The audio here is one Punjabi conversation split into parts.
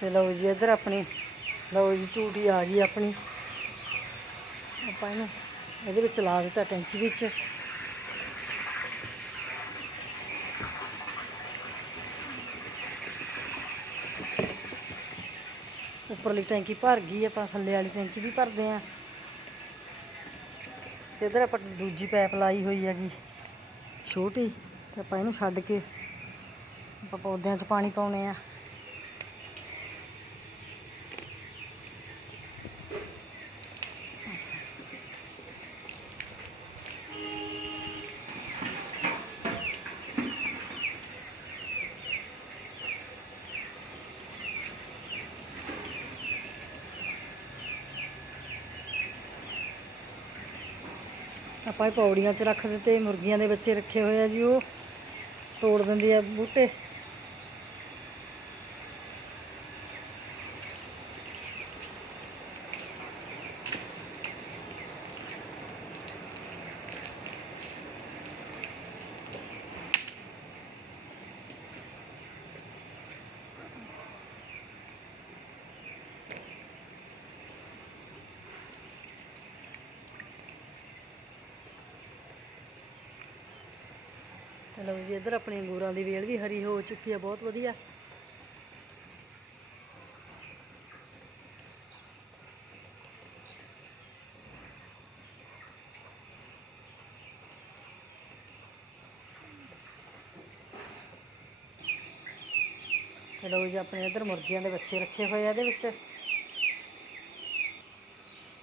ਤੇ ਲਓ ਜੀ, ਇੱਧਰ ਆਪਣੀ, ਲਓ ਜੀ ਟੂਟੀ ਆ ਗਈ ਆਪਣੀ। ਆਪਾਂ ਇਹਨੂੰ ਇਹਦੇ ਵਿੱਚ ਲਾ ਦਿੱਤਾ ਟੈਂਕੀ ਵਿੱਚ। ਉੱਪਰਲੀ ਟੈਂਕੀ ਭਰ ਗਈ, ਆਪਾਂ ਥੱਲੇ ਵਾਲੀ ਟੈਂਕੀ ਵੀ ਭਰਦੇ ਆਂ ਤੇ ਇੱਧਰ ਆਪਾਂ ਦੂਜੀ ਪਾਈਪ ਲਾਈ ਹੋਈ ਹੈਗੀ, ਛੋਟੀ। ਤੇ ਆਪਾਂ ਇਹਨੂੰ ਛੱਡ ਕੇ ਆਪਾਂ ਪੌਦਿਆਂ 'ਚ ਪਾਣੀ ਪਾਉਣੇ ਆ। ਆਪਾਂ ਇਹ ਪੌੜੀਆਂ 'ਚ ਰੱਖ ਦਿੱਤੇ, ਮੁਰਗੀਆਂ ਦੇ ਬੱਚੇ ਰੱਖੇ ਹੋਏ ਆ ਜੀ ਉਹ, ਤੋੜ ਦਿੰਦੇ ਆ ਬੂਟੇ। ਲਓ ਜੀ, ਇੱਧਰ ਆਪਣੇ ਅੰਗੂਰਾਂ ਦੀ ਵੇਲ ਵੀ ਹਰੀ ਹੋ ਚੁੱਕੀ ਹੈ ਬਹੁਤ ਵਧੀਆ। ਤੇ ਲਓ ਜੀ, ਆਪਣੇ ਇੱਧਰ ਮੁਰਗੀਆਂ ਦੇ ਬੱਚੇ ਰੱਖੇ ਹੋਏ ਆ ਇਹਦੇ ਵਿੱਚ।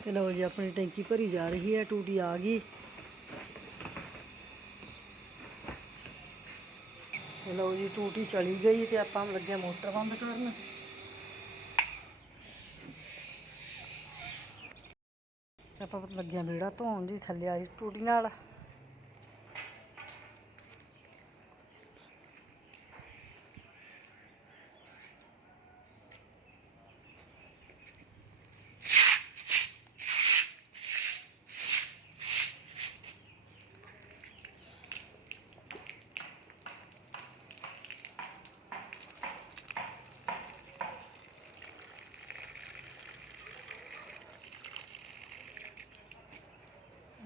ਤੇ ਲਓ ਜੀ, ਆਪਣੀ ਟੈਂਕੀ ਭਰੀ ਜਾ ਰਹੀ ਹੈ, ਟੂਟੀ ਆ ਗਈ। ਲਓ ਜੀ ਟੂਟੀ ਚਲੀ ਗਈ ਤੇ ਆਪਾਂ ਲੱਗੇ ਮੋਟਰ ਬੰਦ ਕਰਨ। ਆਪਾਂ ਲੱਗਿਆ ਬੇੜਾ ਧੋਣ ਜੀ ਥੱਲੇ ਆਈ ਟੂਟੀਆਂ ਵਾਲਾ।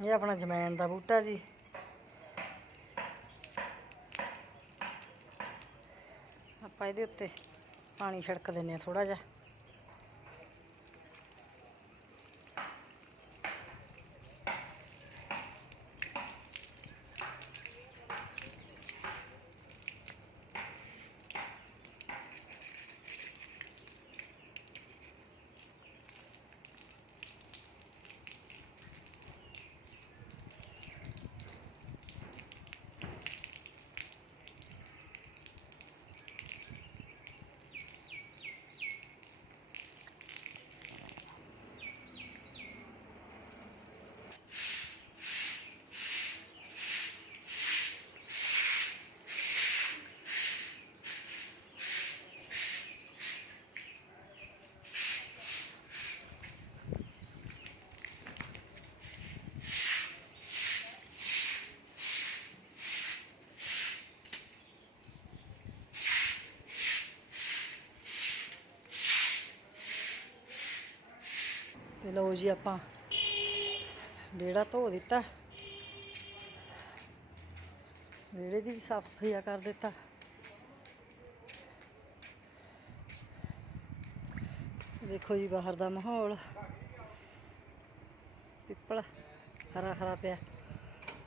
ਇਹ ਆਪਣਾ ਜਮੈਨ ਦਾ ਬੂਟਾ ਜੀ। ਆਪਾਂ ਇਹਦੇ ਉੱਤੇ ਪਾਣੀ ਛਿੜਕ ਦਿੰਨੇ ਆ ਥੋੜਾ ਜਿਹਾ। ਤੇ ਲਓ ਜੀ ਆਪਾਂ ਵਿਹੜਾ ਧੋ ਦਿੱਤਾ। ਵਿਹੜੇ ਦੀ ਵੀ ਸਾਫ਼ ਸਫਾਈਆ ਕਰ ਦਿੱਤਾ। ਦੇਖੋ ਜੀ ਬਾਹਰ ਦਾ ਮਾਹੌਲ। ਪਿੱਪਲ ਹਰਾ ਹਰਾ ਪਿਆ।